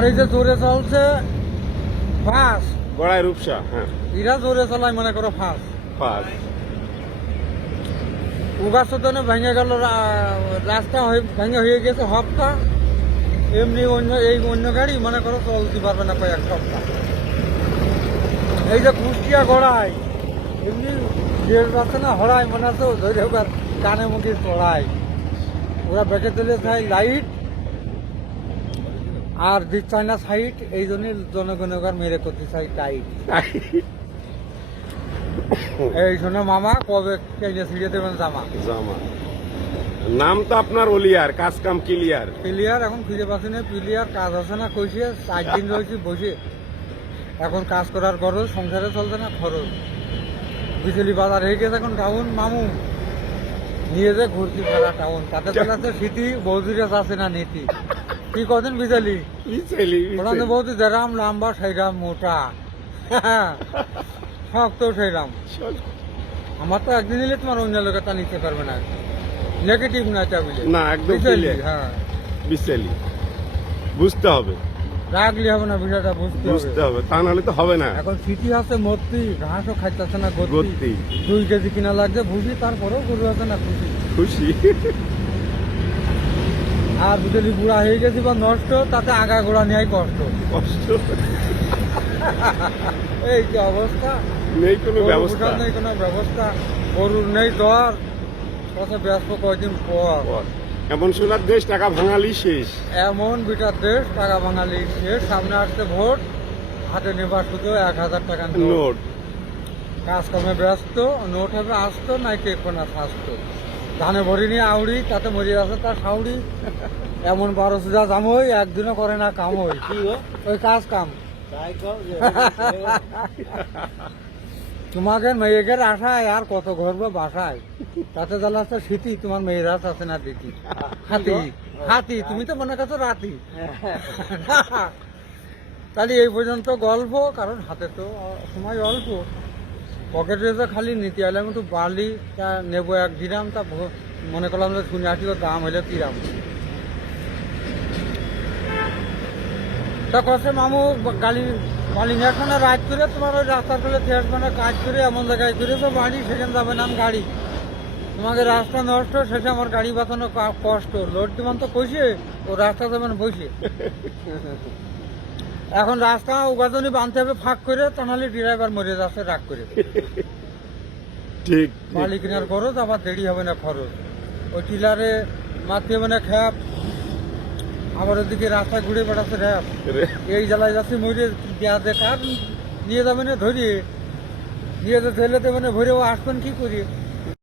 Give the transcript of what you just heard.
আর এই যে জোরে চলছে ফাঁস গড়ায় রূপসা হ্যাঁ। এরা জোরে চালায় মনে করো ফাঁস পাঁচ উগাসনে ভেঙে গেল রাস্তা হয়ে ভেঙে হয়ে গেছে হপ্তা। এমনি অন্য এই অন্য গাড়ি মনে করো চলতে পারবে না কয়েক সপ্তাহ। এই যে কুষ্টিয়া গড়াই এমনি জেল যাচ্ছে না হড়াই মনে আছে ধরে ওবার কানে মুখে চড়াই। ওরা বেঁকে দিলে চাই লাইট আর দিচ্ছে না সাইট এই জন্য জনগণ ওখানে মেরে করতে চাই টাইট এই শোনো মামা কবে কেটে ছিঁড়ে দেবেন জামা? জামা। নাম তো আপনার অলিয়ার কাজ কাম ক্লিয়ার প্লেয়ার এখন ফিরে পাচ্ছি না প্লেয়ার কাজ আছে না কইছে চার দিন রয়েছে বসে। এখন কাজ করার খরচ সংসারে চলছে না খরচ। বিজলি বাজার হয়ে গেছে এখন টাউন মামু। নিয়ে যে ঘুরছি সারা টাউন তাতে চলাতে স্মৃতি বৌদিরে আছে না নীতি। কি কদিন বিচেলি ওরা তো বৌদি যেরাম লম্বা সেইরাম মোটা। শক্ত সেইরাম আমার তো একদিন নিলে তোমার অন্য লোকের তা নিতে পারবে না। নেগেটিভ না চাবিলে না, একদম। হ্যাঁ। বিচেলি বুঝতে হবে। রাগলি হবে না বিষয়টা বুঝতে বুঝতে হবে তা নাহলে তো হবে না। এখন সিটি আছে মূর্তি ঘাসও খাইতেছে না গতি। দুই কেজি কিনা লাগছে ভুসি তারপরেও গরু আছে না খুশি। খুশি। আর বিজলি বুড়া হয়ে গেছি বা নষ্ট তাতে আগা গোড়া নেওয়াই কষ্ট। কষ্ট। এই যে অবস্থা? নেই কোনো ব্যবস্থা। নেই কোনো ব্যবস্থা। গরুর নেই দর। কত ব্যস্ত কয়দিন পর। এমন সোনার দেশ টাকা ভাঙালি শেষ। এমন বিটার দেশ টাকা বাঙালি শেষ। সামনে আসছে ভোট। হাতে নেবার শুধু এক হাজার টাকা নোট। নোট। কাজ কমে ব্যস্ত। নোট হবে আসতো নাই কে কোনা স্বাস্থ্য ধানে ভরি নিয়ে আউড়ি তাতে মরে আছে তার সাউড়ি। এমন বারো সুজা জামই একদিনও করে না কাম হই কি ওই কাজ কাম। তোমাকে মেয়েদের আশায় আর কত ঘরবো বাসায়। তাতে জ্বালাচ্ছে স্মৃতি তোমার মেয়েরা আছে না দিদি হাতি হাতি তুমি তো মনে করছ রাতি। তাহলে এই পর্যন্ত গল্প কারণ হাতে তো সময় অল্প। পকেটে তো খালি নিতে এলাম একটু বালি, তা নেব এক দিরাম, তা মনে করলাম যে শুনে আসি দাম হলে তিরাম। তা কষে মামু গালি, বালি নেছো না রাত করে তোমার ওই রাস্তার ফেলে তেজ মানে কাজ করে, এমন জায়গায় করে তো বাড়ি, সেখানে যাবে না গাড়ি। তোমাকে রাস্তা নষ্ট শেষে আমার গাড়ি বাঁচানো কষ্ট। লোড দিমান তো কইছে, ও রাস্তা যাবেন বসে এখন রাস্তা উগাজনি বাঁধতে হবে ফাঁক করে তা নাহলে ড্রাইভার মরে যাচ্ছে রাগ করে। ঠিক বালি কেনার খরচ আবার দেরি হবে না খরচ। ওই টিলারে মারতে হবে না খ্যাপ। আবার ওদিকে রাস্তা ঘুরে বেড়াচ্ছে র্যাপ এই জ্বালায় যাচ্ছে মরে দেয়া কার নিয়ে যাবে না ধরিয়ে নিয়ে যে ঠেলে দেবে না ভরে ও আসবেন কি করি?